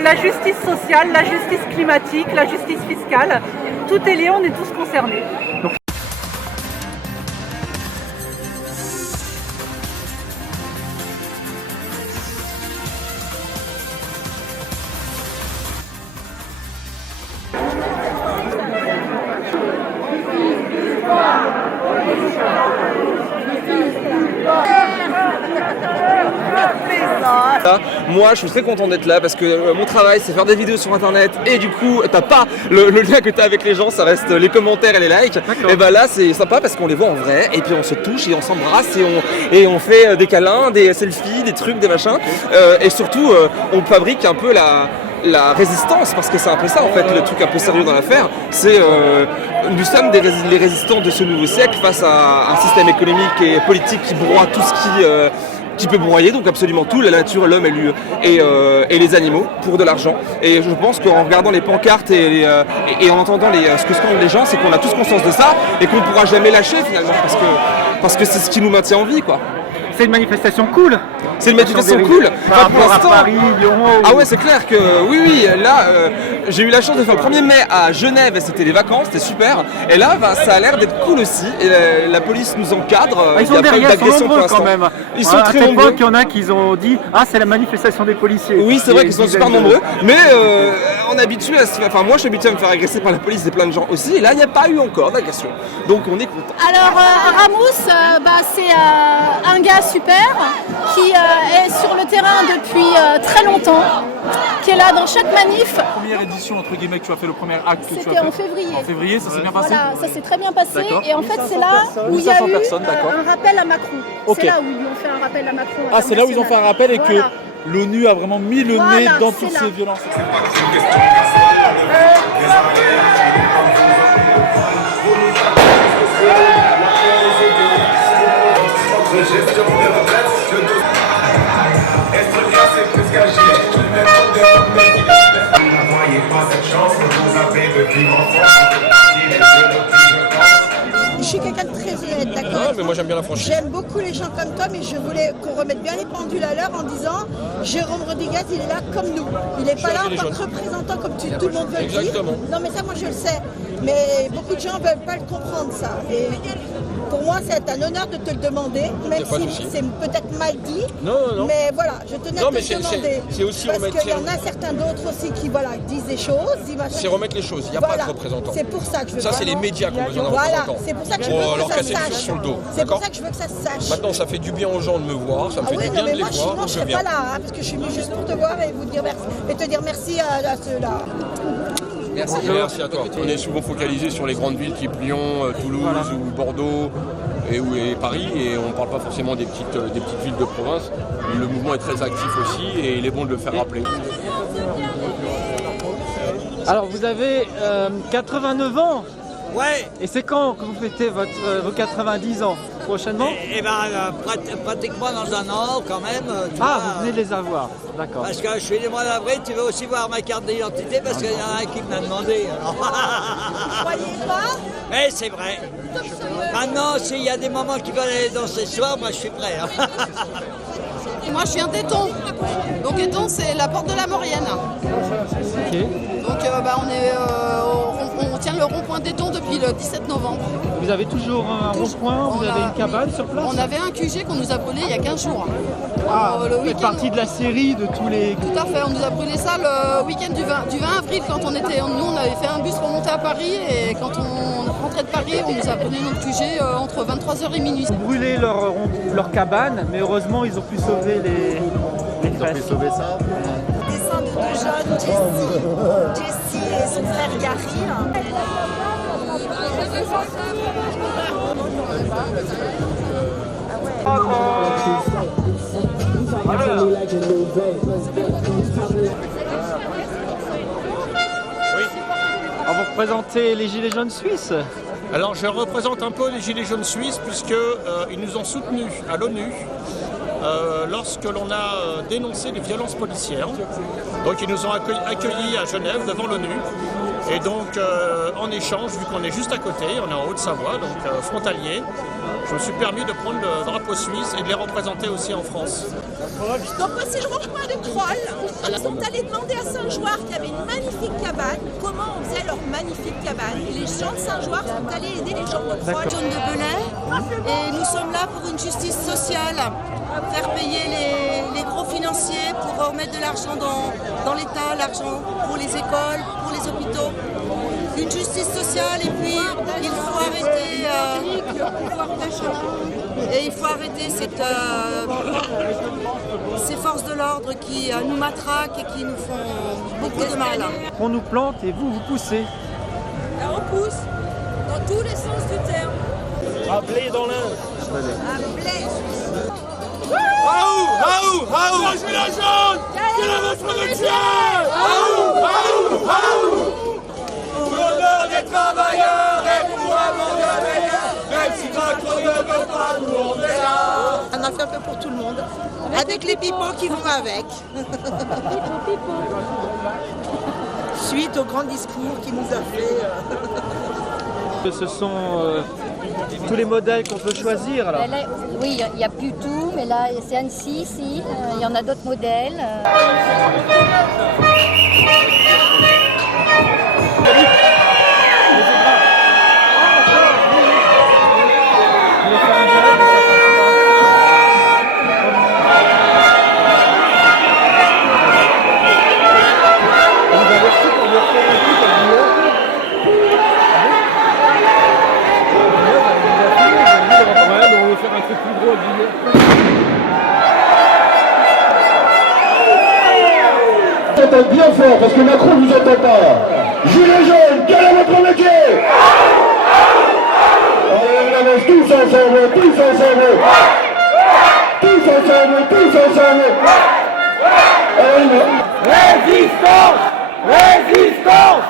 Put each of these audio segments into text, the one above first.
la justice sociale, la justice climatique, la justice fiscale. Tout est lié, on est tous concernés. Moi je suis très content d'être là parce que mon travail c'est faire des vidéos sur internet et du coup t'as pas le lien que t'as avec les gens, ça reste les commentaires et les likes. Et bah là c'est sympa parce qu'on les voit en vrai et puis on se touche et on s'embrasse et on fait des câlins, des selfies, des trucs, des machins et surtout on fabrique un peu la résistance, parce que c'est un peu ça en fait le truc un peu sérieux dans l'affaire, c'est nous sommes les résistants de ce nouveau siècle face à un système économique et politique qui broie tout ce qui peut broyer, donc absolument tout, la nature, l'homme et les animaux pour de l'argent. Et je pense qu'en regardant les pancartes et en entendant ce que scandent les gens, c'est qu'on a tous conscience de ça et qu'on ne pourra jamais lâcher finalement parce que c'est ce qui nous maintient en vie, quoi. C'est une manifestation cool. C'est une manifestation cool. Par rapport à Paris, Lyon. Ah ouais, c'est clair que oui, là, j'ai eu la chance de faire le 1er mai à Genève et c'était les vacances, c'était super. Et là, ça a l'air d'être cool aussi. Et la police nous encadre. Ils sont derrière, ils sont nombreux quand même. Ils sont très nombreux. À l'époque, il y en a qui ont dit « Ah, c'est la manifestation des policiers ». Oui, c'est vrai qu'ils sont super nombreux. Mais on est habitué enfin moi je suis habitué à me faire agresser par la police et plein de gens aussi. Et là, il n'y a pas eu encore d'agression. Donc on est content. Alors Ramous, c'est un gars super qui est sur le terrain depuis très longtemps, qui est là dans chaque manif. La première édition entre guillemets que tu as fait, le premier acte que tu as fait. C'était en février. En février, ça s'est bien passé. Voilà, ça s'est très bien passé. Et en fait, c'est là où il y a eu un rappel à Macron. Okay. C'est là où ils ont fait un rappel à Macron. Ah, c'est là où ils ont fait un rappel et que l'ONU a vraiment mis le nez dans toutes ces violences. Je suis quelqu'un de très honnête, d'accord? Non, mais moi j'aime bien la franchise. J'aime beaucoup les gens comme toi, mais je voulais qu'on remette bien les pendules à l'heure en disant Jérôme Rodriguez, il est là comme nous. Il n'est pas là en tant que représentant comme tout le monde veut le dire. Exactement. Non, mais ça, moi je le sais. Mais beaucoup de gens ne veulent pas le comprendre, ça. Et pour moi, c'est un honneur de te le demander, même si c'est peut-être mal dit. Non. Mais voilà, je tenais à te le demander. C'est aussi parce remettre. Parce qu'il y en a certains d'autres aussi qui disent des choses. C'est remettre les choses, il n'y a pas de représentant. C'est pour ça que je veux. Ça, c'est les médias qui ont besoin d'un représentant. C'est pour ça que je veux que ça se sache. Sur le dos. C'est pour ça que je veux que ça se sache. Maintenant, ça fait du bien aux gens de me voir, ça me fait du bien de les voir. Sinon, je ne serais pas là, parce que je suis venue juste pour te voir et vous dire merci. Et te dire merci à ceux-là. Merci à toi. On est souvent focalisé sur les grandes villes type Lyon, Toulouse ou Bordeaux et Paris, et on ne parle pas forcément des petites villes de province. Le mouvement est très actif aussi et il est bon de le faire rappeler. Alors vous avez 89 ans. Ouais. Et c'est quand que vous fêtez vos 90 ans? Prochainement? Eh ben, pratiquement dans un an quand même. Vous venez de les avoir, d'accord. Parce que je suis du mois d'avril, tu veux aussi voir ma carte d'identité parce qu'il y en a un qui me l'a demandé. Croyez pas? Mais c'est vrai. Maintenant, s'il y a des mamans qui veulent aller danser ce soir, moi je suis prêt. Moi je suis un téton. Donc téton c'est la porte de la Maurienne. Ok. Donc on tient le rond-point téton depuis le 17 novembre. Vous avez toujours un rond-point, vous avez une cabane sur place? On avait un QG qu'on nous a brûlé il y a 15 jours. Vous faites partie de la série de tous les... Tout à fait, on nous a brûlé ça le week-end du 20 avril quand on était... Nous on avait fait un bus pour monter à Paris et quand on rentrait de Paris on nous a brûlé notre QG entre 23h et minuit. Ils ont brûlé leur cabane, mais heureusement ils ont pu sauver les Ils ont pu sauver ça. Descend de deux jeunes, Jessie et son frère Gary. Vous représentez les Gilets jaunes suisses? Alors je représente un peu les Gilets jaunes suisses puisqu'ils nous ont soutenus à l'ONU lorsque l'on a dénoncé les violences policières. Donc ils nous ont accueillis à Genève devant l'ONU. Et donc en échange, vu qu'on est juste à côté, on est en Haute-Savoie, donc frontalier, je me suis permis de prendre le drapeau suisse et de les représenter aussi en France. Donc voici le rond-point de Kroll. Ils sont allés demander à Saint-Jouard, qui avait une magnifique cabane, comment on faisait leur magnifique cabane. Et les gens de Saint-Jouard sont allés aider les gens de Kroll. John de Belay, et nous sommes là pour une justice sociale, faire payer les gros financiers pour remettre de l'argent dans l'État, l'argent pour les écoles, pour les hôpitaux. Une justice sociale, et puis il faut arrêter ces forces de l'ordre qui nous matraquent et qui nous font beaucoup de mal. On nous plante et vous poussez. Là, on pousse dans tous les sens du terme. À blé dans l'Inde. À blé. Raoult, la gilet jaune, quel est votre métier? Raoult. Pour l'honneur des travailleurs et pour un monde meilleur, même si Macron ne veut pas, nous on est là. On a fait un peu pour tout le monde, avec les pipeaux qui vont avec. Suite au grand discours qu'il nous a fait. Ce sont tous les modèles qu'on peut choisir alors. Là, oui, il n'y a plus tout, mais là c'est Annecy ici, il y en a d'autres modèles. Bien fort parce que Macron ne vous entend pas. Gilets jaunes, quel est votre métier? Allez, on avance tous ensemble. Résistance.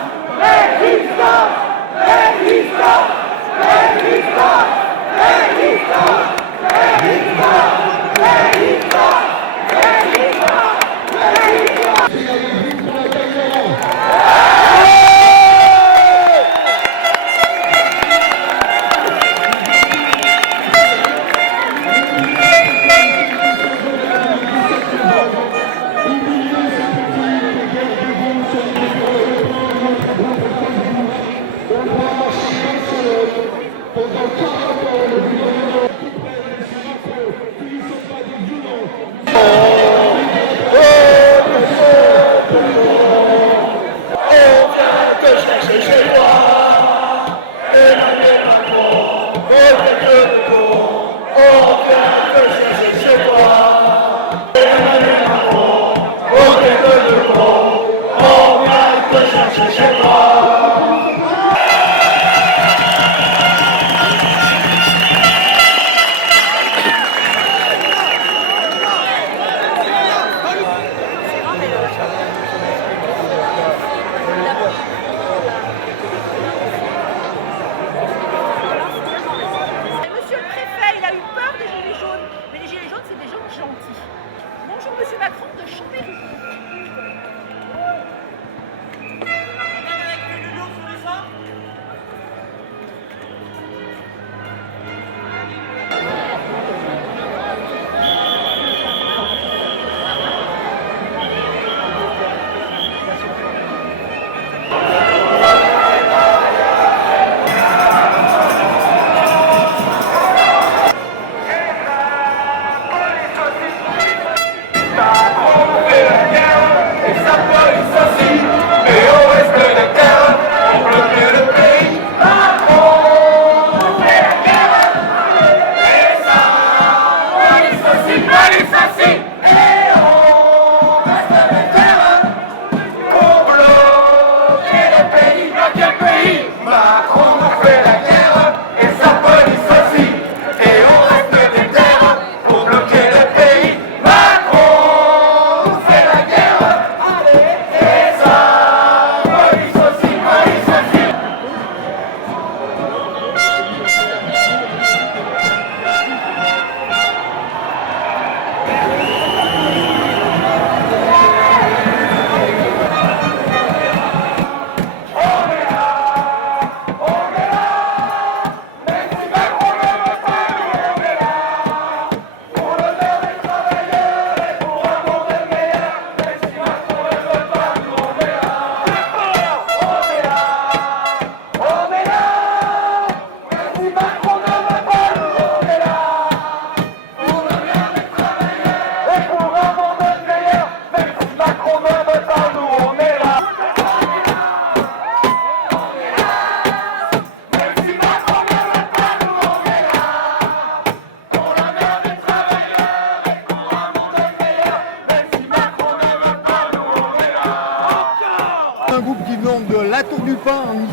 Monsieur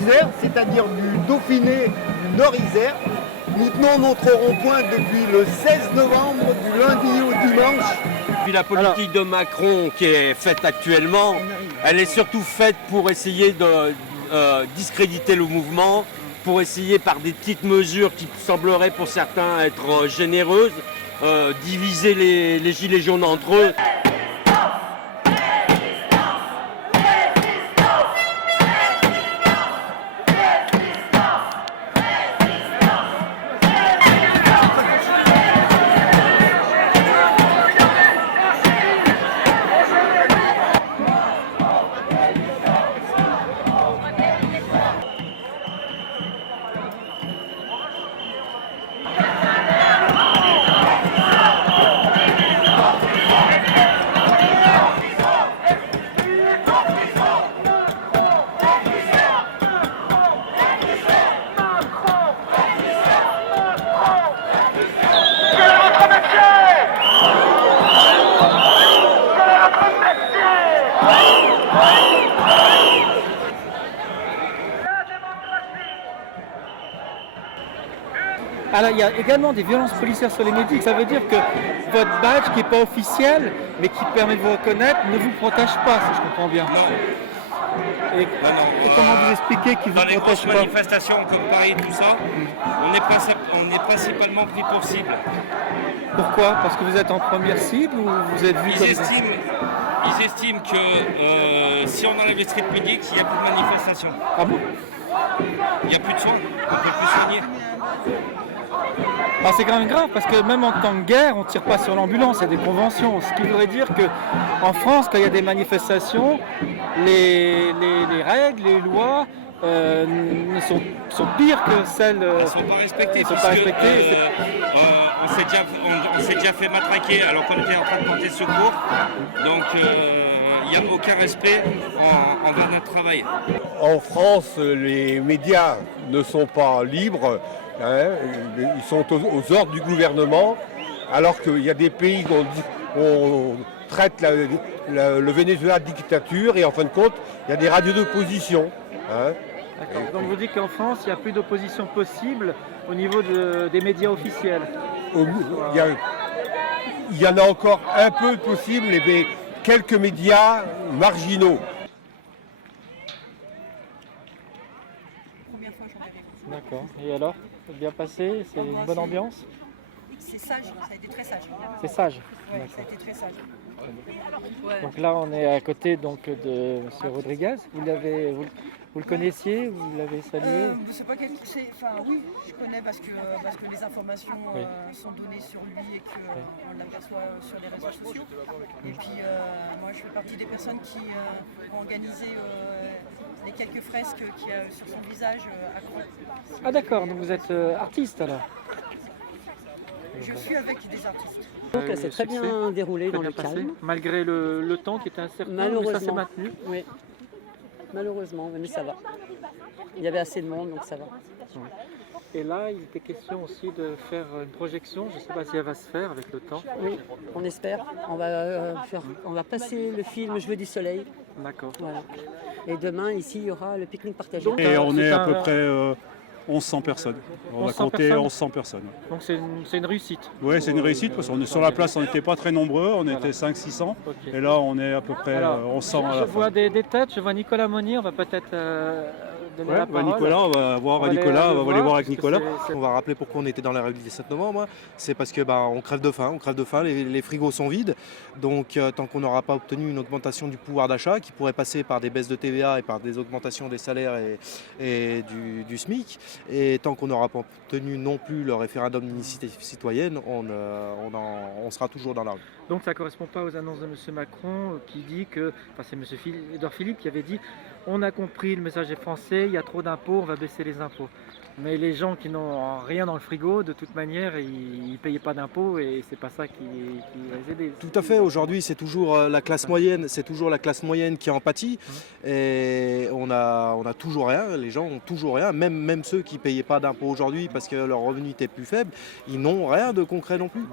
Isère, c'est-à-dire du Dauphiné, du Nord-Isère. Nous tenons notre rond-point depuis le 16 novembre, du lundi au dimanche. Puis la politique de Macron qui est faite actuellement, elle est surtout faite pour essayer de discréditer le mouvement, pour essayer par des petites mesures qui sembleraient pour certains être généreuses, diviser les gilets jaunes entre eux. Alors il y a également des violences policières sur les médias. Ça veut dire que votre badge qui n'est pas officiel, mais qui permet de vous reconnaître, ne vous protège pas, si je comprends bien. Non. Et comment vous expliquez qu'il vous protège pas? Dans les grosses manifestations comme Paris et tout ça, on est principalement pris pour cible. Pourquoi? Parce que vous êtes en première cible ou vous êtes vu comme... Ils estiment que si on enlève les street publics, il n'y a plus de manifestation. Ah bon? Il n'y a plus de soins, on ne peut plus soigner. Ah, c'est quand même grave parce que même en temps de guerre, on ne tire pas sur l'ambulance, il y a des conventions. Ce qui voudrait dire qu'en France, quand il y a des manifestations, les règles, les lois sont pires que celles... Elles ne sont pas respectées. On s'est déjà fait matraquer alors qu'on était en train de porter secours. Donc il n'y a aucun respect envers notre travail. En France, les médias ne sont pas libres. Ils sont aux ordres du gouvernement, alors qu'il y a des pays où on traite le Venezuela de dictature et en fin de compte, il y a des radios d'opposition. D'accord. Donc vous dites qu'en France, il n'y a plus d'opposition possible au niveau des médias officiels. Il y en a encore un peu possible, mais quelques médias marginaux. D'accord. Et alors, ça s'est bien passé? C'est une bonne ambiance? C'est sage, ça a été très sage. C'est sage? Oui, ça a été très sage. Donc là, on est à côté donc, de M. Rodriguez. Vous le connaissiez? Vous l'avez salué? Je ne sais pas enfin oui, je connais parce que les informations sont données sur lui et qu'on l'aperçoit sur les réseaux sociaux. Et puis moi, je fais partie des personnes qui ont organisé les quelques fresques qu'il y a sur son visage à Croix. Ah d'accord, donc vous êtes artiste alors? Je suis avec des artistes. Donc ça s'est très bien déroulé dans le calme. Malgré le temps qui était incertain, mais ça s'est maintenu. Oui. Malheureusement, mais ça va. Il y avait assez de monde, donc ça va. Et là, il était question aussi de faire une projection. Je ne sais pas si elle va se faire avec le temps. Oui, on espère. On va passer le film Jouer du soleil. D'accord. Voilà. Et demain, ici, il y aura le pique-nique partagé. Et on est à peu près 1100 personnes. On a compté 1100 personnes. Donc c'est une réussite. Oui, c'est une réussite parce qu'on est sur la place, on n'était pas très nombreux, on était 500-600. Okay. Et là, on est à peu près 1100 à la fin. Je vois des têtes, je vois Nicolas Monnier, on va peut-être donner la parole. Nicolas, on va voir Nicolas, on va aller voir avec Nicolas. On va rappeler pourquoi on était dans la rue du 17 novembre. C'est parce que on crève de faim, les frigos sont vides. Donc tant qu'on n'aura pas obtenu une augmentation du pouvoir d'achat qui pourrait passer par des baisses de TVA et par des augmentations des salaires et du SMIC, et tant qu'on n'aura pas obtenu non plus le référendum d'initiative citoyenne, on sera toujours dans la rue. Donc ça ne correspond pas aux annonces de M. Macron qui dit que, c'est M. Édouard Philippe qui avait dit on a compris, le message est français, il y a trop d'impôts, on va baisser les impôts. Mais les gens qui n'ont rien dans le frigo, de toute manière, ils ne payaient pas d'impôts et c'est pas ça qui va les aider. Tout à fait, aujourd'hui c'est toujours la classe moyenne, qui en pâtit. Et on a toujours rien, les gens ont toujours rien, même ceux qui ne payaient pas d'impôts aujourd'hui parce que leur revenu était plus faible, ils n'ont rien de concret non plus.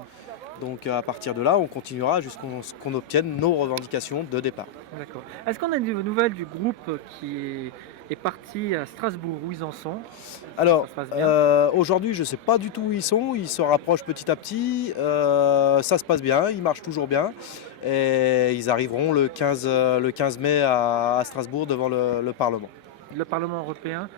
Donc à partir de là, on continuera jusqu'à ce qu'on obtienne nos revendications de départ. D'accord. Est-ce qu'on a des nouvelles du groupe qui est parti à Strasbourg. Où ils en sont? Alors, Ça se passe bien aujourd'hui, je ne sais pas du tout où ils sont. Ils se rapprochent petit à petit. Ça se passe bien, ils marchent toujours bien. Et ils arriveront le 15 mai à Strasbourg devant le Parlement. Le Parlement européen,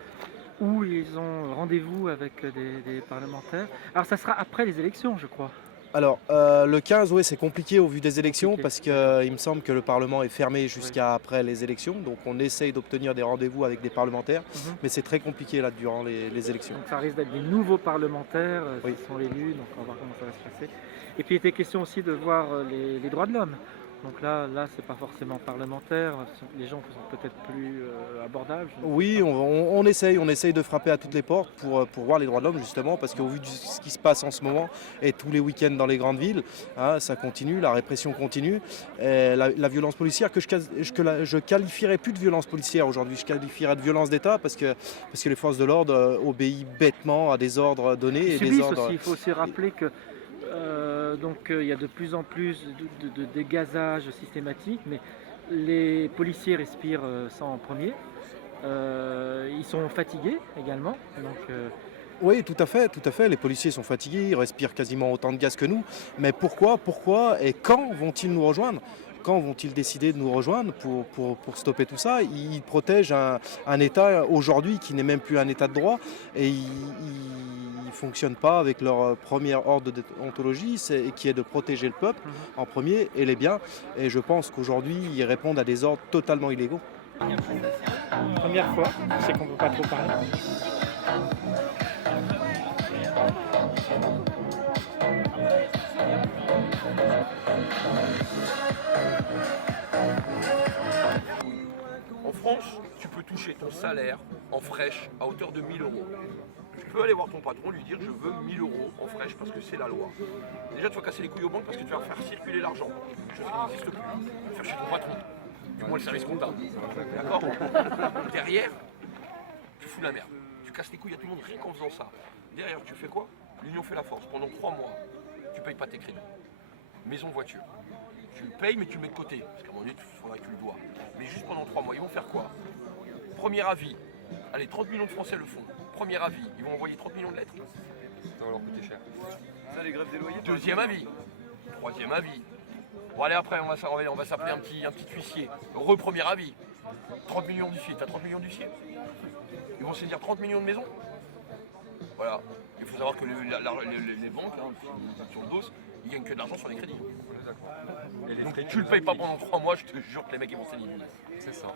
où ils ont rendez-vous avec des parlementaires. Alors ça sera après les élections, je crois. Alors, le 15, oui, c'est compliqué au vu des élections Compliqué. parce qu'il me semble que le Parlement est fermé jusqu'à après les élections. Donc, on essaye d'obtenir des rendez-vous avec des parlementaires, mais c'est très compliqué là durant les élections. Donc ça risque d'être des nouveaux parlementaires qui sont élus, donc on va voir comment ça va se passer. Et puis il était question aussi de voir les droits de l'homme. Donc là c'est pas forcément parlementaire, les gens sont peut-être plus abordables. Oui, on essaye de frapper à toutes les portes pour voir les droits de l'homme justement, parce qu'au vu de ce qui se passe en ce moment et tous les week-ends dans les grandes villes, hein, ça continue, la répression continue. Et la violence policière que je qualifierais plus de violence policière aujourd'hui, je qualifierais de violence d'État parce que les forces de l'ordre obéissent bêtement à des ordres donnés. Ils Et subissent des ordres... aussi, il faut aussi rappeler que il y a de plus en plus de dégazage systématique, mais les policiers respirent ça en premier. Ils sont fatigués également. Donc, Oui, tout à fait. Les policiers sont fatigués, ils respirent quasiment autant de gaz que nous. Mais pourquoi et quand vont-ils nous rejoindre? Quand vont-ils décider de nous rejoindre pour stopper tout ça? Ils protègent un État aujourd'hui qui n'est même plus un État de droit et ils ne fonctionnent pas avec leur premier ordre de déontologie, qui est de protéger le peuple en premier et les biens. Et je pense qu'aujourd'hui, ils répondent à des ordres totalement illégaux. Première fois, je sais qu'on ne peut pas trop parler. En France, tu peux toucher ton salaire en fraîche à hauteur de 1000 euros. Tu peux aller voir ton patron, lui dire je veux 1000 euros en fraîche parce que c'est la loi. Déjà tu vas casser les couilles aux banques parce que tu vas faire circuler l'argent. Chose qui n'existe plus. Tu vas faire chez ton patron. Du moins le service comptable. D'accord? Derrière, tu fous la merde. Tu casses les couilles à tout le monde rien qu'en faisant ça. Derrière, tu fais quoi? L'union fait la force. Pendant 3 mois, tu payes pas tes crédits. Maison, voiture. Tu le payes mais tu le mets de côté. Parce qu'à un moment donné, il faudra que tu le dois. Mais juste pendant 3 mois, ils vont faire quoi? Premier avis. Allez, 30 millions de Français le font. Premier avis, ils vont envoyer 30 millions de lettres. Ça va leur coûter cher. Ça, les grèves des loyers. Deuxième avis. Troisième avis. Bon allez, après on va s'appeler un petit huissier. Premier avis. 30 millions d'huissiers. T'as 30 millions d'huissiers? Ils vont saisir 30 millions de maisons. Voilà. Il faut savoir que les banques, hein, sur le dos, ils gagnent que de l'argent sur les crédits. Donc tu le payes pas pendant 3 mois, je te jure que les mecs ils vont s'éliminer. C'est ça.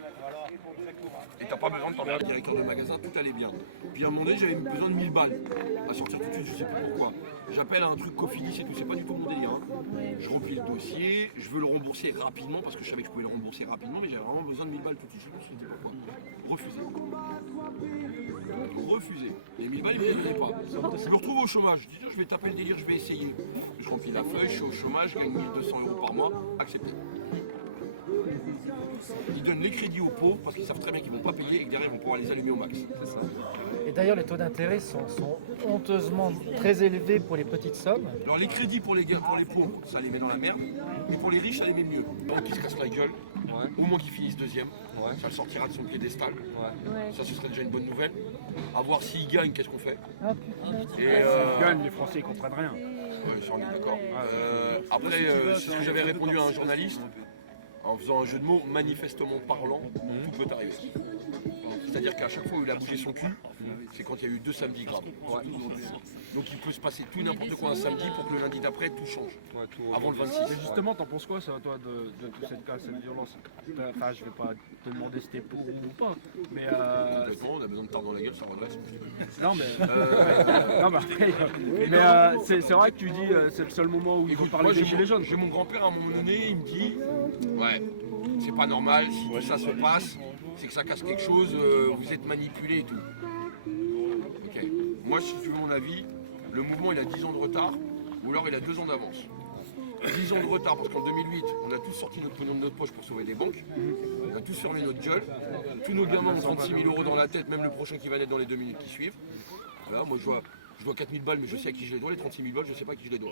Et t'as pas besoin de t'emmerder. Directeur de magasin, tout allait bien. Puis à un moment donné, j'avais besoin de 1000 balles à sortir tout de suite, je sais pas pourquoi. J'appelle à un truc Cofidis et tout, c'est pas du tout mon délire. Hein. Je remplis le dossier, je veux le rembourser rapidement parce que je savais que je pouvais le rembourser rapidement, mais j'avais vraiment besoin de 1000 balles tout de suite. Je me suis dit pourquoi. Refusé. Les 1000 balles, ils ne me donnaient pas. Je me retrouve au chômage. Je dis, je vais taper le délire, je vais essayer. Je remplis la feuille, je suis au chômage, je gagne 1200 € par mois. Accepté. Ils donnent les crédits aux pauvres parce qu'ils savent très bien qu'ils ne vont pas payer et que derrière ils vont pouvoir les allumer au max. C'est ça. Et d'ailleurs, les taux d'intérêt sont honteusement très élevés pour les petites sommes. Alors les crédits pour les pauvres, ça les met dans la merde. Et pour les riches, ça les met mieux. Donc ils se cassent la gueule, au moins qu'ils finissent deuxième. Ça le sortira de son piédestal. Ça, ce serait déjà une bonne nouvelle. À voir s'ils gagnent, qu'est-ce qu'on fait. S'ils gagnent, les Français ils comprennent rien. Oui, ça on est d'accord. Après, c'est ce que j'avais répondu à un journaliste. En faisant un jeu de mots manifestement parlant, tout peut arriver. C'est-à-dire qu'à chaque fois où il a bougé son cul, c'est quand il y a eu 2 samedis graves. Donc il peut se passer tout n'importe quoi un samedi pour que le lundi d'après tout change. Avant le 26. Mais justement, t'en penses quoi ça, toi, de toute cette violence? Enfin, je vais pas te demander si t'es pour ou pas, mais complètement, on a besoin de tard dans la gueule, ça redresse. Non mais, c'est vrai que tu dis c'est le seul moment où il faut parler des gilets jaunes. J'ai mon grand-père à un moment donné, il me dit ouais, c'est pas normal, si tout ça se passe, c'est que ça casse quelque chose, vous êtes manipulé et tout. Ok. Moi, si tu veux mon avis, le mouvement il a 10 ans de retard, ou alors il a 2 ans d'avance. 10 ans de retard parce qu'en 2008, on a tous sorti notre pognon de notre poche pour sauver des banques. On a tous fermé notre gueule. Tous nos gamins ont 36 000 € dans la tête, même le prochain qui va naître dans les 2 minutes qui suivent. Voilà, moi je vois Je dois 4000 balles, mais je sais à qui je les dois. Les 36 000 balles, je sais pas à qui je les dois.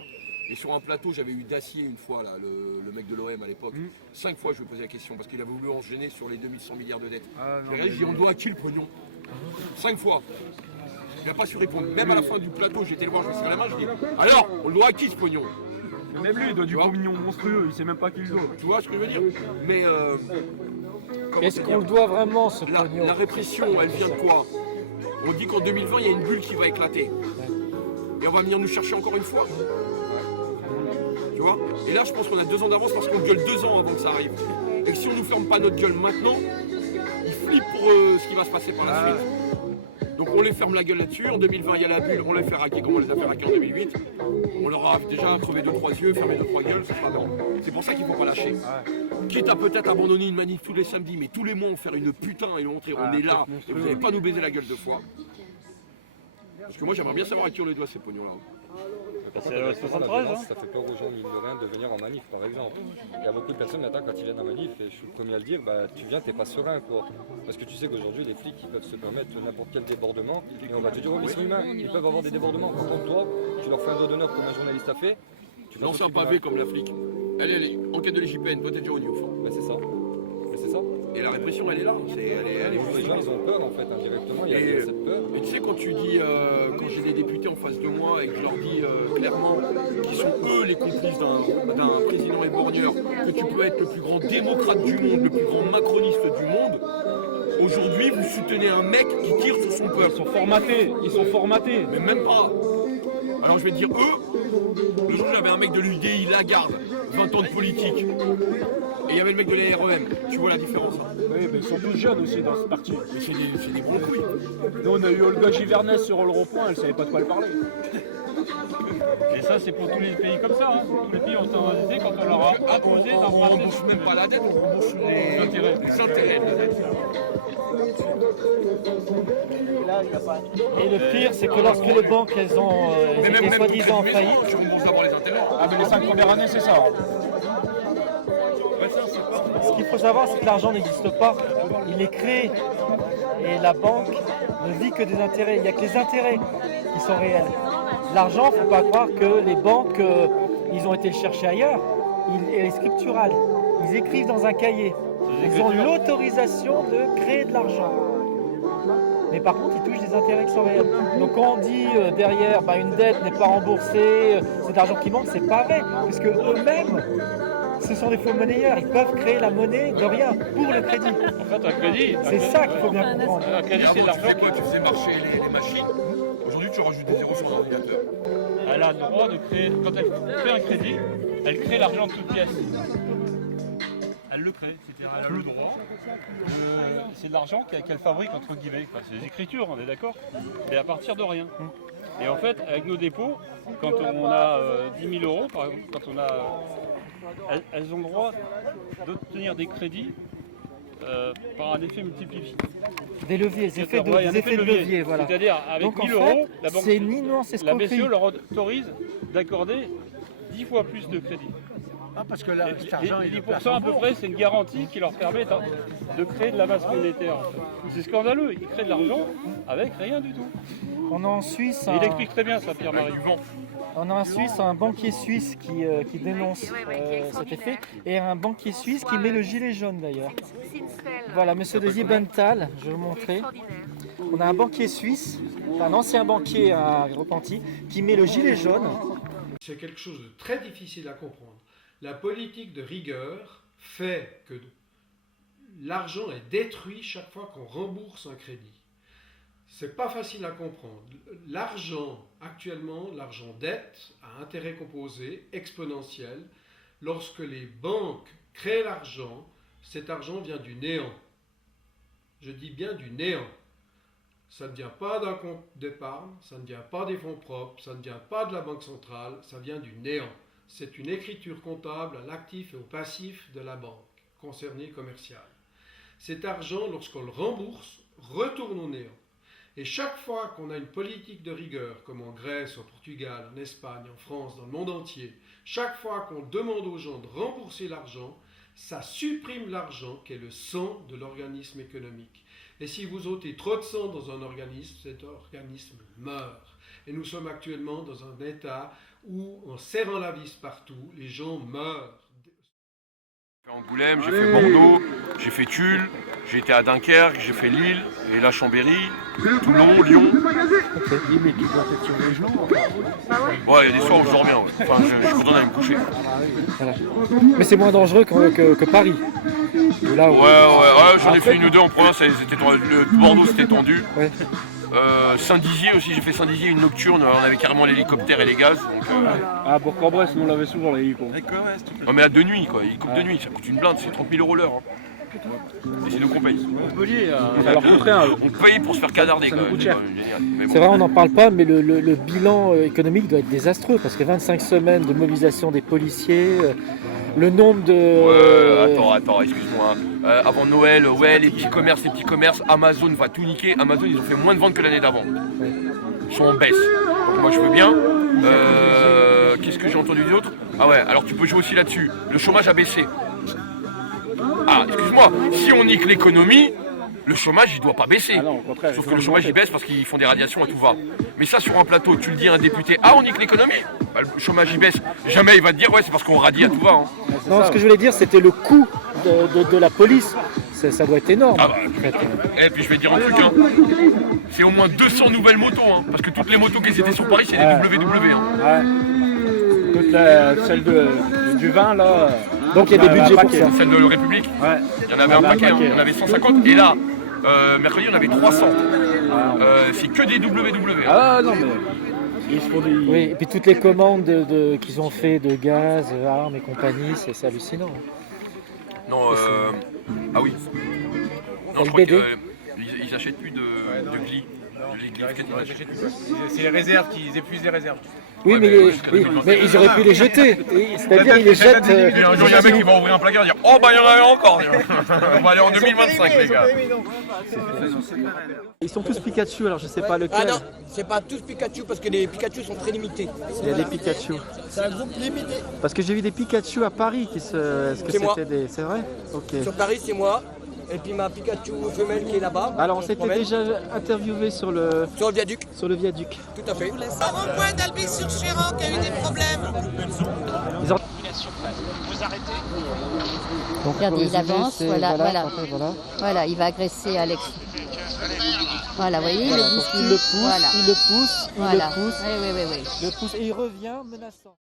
Et sur un plateau, j'avais eu Dacier une fois, là, le mec de l'OM à l'époque. 5 fois, je lui ai posé la question parce qu'il avait voulu en gêner sur les 2100 milliards de dettes. J'ai dit, on le doit à qui le pognon? 5 fois. Il n'a pas su répondre. Même à la fin du plateau, j'étais le voir, je me suis serré la main, je dis, alors, on le doit à qui ce pognon? Même lui, il doit du pognon monstrueux, il sait même pas qui le doit. Tu vois ce que je veux dire? Mais est-ce qu'on le doit vraiment, ce pognon? La répression, elle vient de quoi? On dit qu'en 2020, il y a une bulle qui va éclater. Et on va venir nous chercher encore une fois. Tu vois? Et là, je pense qu'on a 2 ans d'avance parce qu'on gueule 2 ans avant que ça arrive. Et que si on ne nous ferme pas notre gueule maintenant, ils flippent pour ce qui va se passer par la suite. Donc on les ferme la gueule là-dessus. En 2020, il y a la bulle, on les fait raquer comme on les a fait raquer en 2008. On leur a déjà crevé 2-3 yeux, fermé 2-3 gueules, ça sera non. C'est pour ça qu'il ne faut pas lâcher. Quitte à peut-être abandonner une manif tous les samedis, mais tous les mois, on faire une putain et leur montrer on est là, et vous n'allez pas nous baiser la gueule 2 fois. Parce que moi, j'aimerais bien savoir à qui on les doit ces pognons-là. C'est le 73, hein. Ça fait peur aux gens, mine de rien, de venir en manif, par exemple. Il y a beaucoup de personnes maintenant, quand ils viennent en manif, et je suis le premier à le dire, bah, tu viens, t'es pas serein, quoi. Parce que tu sais qu'aujourd'hui, les flics, ils peuvent se permettre n'importe quel débordement, et on va te dire, oh, mais c'est humain, ils peuvent avoir des débordements. Par contre, toi, tu leur fais un dos d'honneur comme un journaliste a fait. Tu lance un pavé comme la flic. Elle est enquête de l'IGPN, toi t'es déjà au Newf. Bah, c'est ça. C'est ça. Et la répression, elle est là. Elle est les gens, ils ont peur, en fait, indirectement. Il y a cette peur. Et tu sais, quand tu dis, quand j'ai des députés en face de moi et que je leur dis clairement qu'ils sont eux les complices d'un président éborgneur, que tu peux être le plus grand démocrate du monde, le plus grand macroniste du monde, aujourd'hui, vous soutenez un mec qui tire sur son peuple. Ils sont formatés. Mais même pas. Alors je vais te dire, eux, le jour où j'avais un mec de l'UDI, Lagarde, 20 ans de politique, et il y avait le mec de la REM, tu vois la différence. Hein. Oui, mais ils sont tous jeunes aussi dans ce parti. Mais c'est des bons couilles. Nous on a eu Olga Givernes sur le rond-point, elle savait pas de quoi elle parlait. Et ça, c'est pour tous les pays comme ça. Hein. Tous les pays ont standardisé quand on leur a imposé on ne rembourse même pas la dette, on rembourse les intérêts de la dette. Et le pire, c'est que lorsque les banques, elles ont été soi-disant en faillite. Tu rembourses d'abord les intérêts. Ah, mais les 5 premières années, c'est ça. Ce qu'il faut savoir, c'est que l'argent n'existe pas. Il est créé. Et la banque ne vit que des intérêts. Il n'y a que les intérêts qui sont réels. L'argent, il ne faut pas croire que les banques, ils ont été le chercher ailleurs. Il est scriptural. Ils écrivent dans un cahier. Ils ont l'autorisation de créer de l'argent. Mais par contre, ils touchent des intérêts qui sont réels. Donc quand on dit derrière, une dette n'est pas remboursée, c'est de l'argent qui manque, c'est pas vrai. Parce que eux-mêmes, ce sont des faux monnayeurs. Ils peuvent créer la monnaie de rien pour le crédit. En fait, un crédit. C'est ça qu'il faut bien comprendre. Un crédit, c'est de l'argent. Tu fais quoi? Tu faisais marcher les machines. Aujourd'hui, tu rajoutes des zéros sur l'ordinateur. Elle a le droit de créer. Quand elle fait un crédit, elle crée l'argent de toutes pièces. Elle le crée, c'est-à-dire elle a le droit. C'est de l'argent qu'elle fabrique, entre guillemets. Enfin, c'est des écritures, on est d'accord. Et à partir de rien. Et en fait, avec nos dépôts, quand on a 10 000 euros, par exemple, quand on a, elles ont le droit d'obtenir des crédits par un effet multiplié. Des leviers, des effets de levier, voilà. C'est-à-dire, avec donc, 1000 euros, la BCE leur autorise d'accorder 10 fois plus de crédit. Ah, parce que là, cet argent, et 10% à peu près, c'est une garantie qui leur permet de créer de la masse monétaire. En fait. C'est scandaleux, ils créent de l'argent avec rien du tout. On a en Suisse. Il explique très bien ça, Pierre-Marie. On a en Suisse un banquier suisse qui dénonce cet effet et un banquier suisse qui met le gilet jaune d'ailleurs. Voilà, monsieur de Ziebenthal, je vais vous montrer. On a un banquier suisse, un ancien banquier repenti, qui met le gilet jaune. C'est quelque chose de très difficile à comprendre. La politique de rigueur fait que l'argent est détruit chaque fois qu'on rembourse un crédit. C'est pas facile à comprendre. L'argent, actuellement, l'argent dette à intérêt composé, exponentiel, lorsque les banques créent l'argent, cet argent vient du néant. Je dis bien du néant. Ça ne vient pas d'un compte d'épargne, ça ne vient pas des fonds propres, ça ne vient pas de la banque centrale, ça vient du néant. C'est une écriture comptable à l'actif et au passif de la banque concernée commerciale. Cet argent, lorsqu'on le rembourse, retourne au néant. Et chaque fois qu'on a une politique de rigueur, comme en Grèce, au Portugal, en Espagne, en France, dans le monde entier, chaque fois qu'on demande aux gens de rembourser l'argent, ça supprime l'argent qui est le sang de l'organisme économique. Et si vous ôtez trop de sang dans un organisme, cet organisme meurt. Et nous sommes actuellement dans un état où, en serrant la vis partout, les gens meurent. J'ai fait Angoulême, j'ai fait Bordeaux, j'ai fait Tulle, j'ai été à Dunkerque, j'ai fait Lille, et là Chambéry, Toulon, Lyon. Mais tu dois être sur les genoux. Ouais, il y a des soirs où je dors bien. Ouais. Enfin, je suis content d'aller me coucher. Voilà. Mais c'est moins dangereux que Paris. Là, ouais, j'en ai fait une ou deux en province, Bordeaux c'était tendu. Ouais. Saint-Dizier aussi, j'ai fait Saint-Dizier, une nocturne, on avait carrément l'hélicoptère et les gaz. Donc, Ah, Bourg-en-Bresse, nous on l'avait souvent l'hélico. non mais à de nuit quoi, hélicoptère de nuit, ça coûte une blinde, c'est 30 000 € l'heure. Hein. Et c'est nous qu'on paye. Montpellier, alors contraire. On paye pour se faire canarder quand même. C'est bon. vrai, on n'en parle pas, mais le bilan économique doit être désastreux parce que 25 semaines de mobilisation des policiers, le nombre de. Attends, excuse-moi. Avant Noël, les petits commerces, Amazon va tout niquer. Amazon, ils ont fait moins de ventes que l'année d'avant. Ils sont en baisse. Donc moi je veux bien. Qu'est-ce que j'ai entendu d'autre? Ah ouais, alors tu peux jouer aussi là-dessus. Le chômage a baissé. Ah, excuse-moi, si on nique l'économie, le chômage il doit pas baisser. Ah non, au contraire, sauf que le chômage il baisse parce qu'ils font des radiations et tout va. Mais ça sur un plateau, tu le dis à un député, ah on nique l'économie, bah, le chômage il baisse. Jamais il va te dire ouais c'est parce qu'on radie à tout va. Hein. Non, ce que je voulais dire c'était le coût de la police. Ça doit être énorme. Ah bah, et puis je vais te dire un truc, hein. C'est au moins 200 nouvelles motos, hein, parce que toutes les motos qui étaient sur Paris c'est des WW. Hein. Ouais. Toute celle du vin là. Donc il y a des budgets pour ça. Celle de la République, ouais. Il y en avait un paquet, hein. Il y en avait 150 et là, mercredi on avait 300. C'est que des WW. Ah non mais ils se font des... Oui, et puis toutes les commandes qu'ils ont fait de gaz, armes et compagnie, c'est hallucinant. Non, ah oui. Non, je crois qu'ils achètent plus de glis. C'est les réserves, ils épuisent les réserves. Oui, mais ils auraient pu les jeter. C'est-à-dire ils les jettent. Un jour, il y a un mec qui va ouvrir un placard et dire oh bah il y en a encore. On va aller en 2025 les gars. Ils sont tous Pikachu, alors je sais pas lequel. Ah non, c'est pas tous Pikachu parce que les Pikachu sont très limités. Il y a des Pikachu. C'est un groupe limité. Parce que j'ai vu des Pikachu à Paris qui se. Est-ce que c'était des. C'est vrai? Ok. Sur Paris, c'est moi. Et puis ma Pikachu femelle qui est là-bas. Alors on s'était déjà interviewé sur le viaduc. Sur le viaduc. Tout à fait. Au rond-point d'Albi-sur-Chéran qui a eu des problèmes. Vous arrêtez. Donc regardez, il avance, voilà, il va agresser Alex. Voilà, vous voyez, il le bouscule. Il le pousse, voilà. il le pousse, Oui. le pousse et il revient menaçant.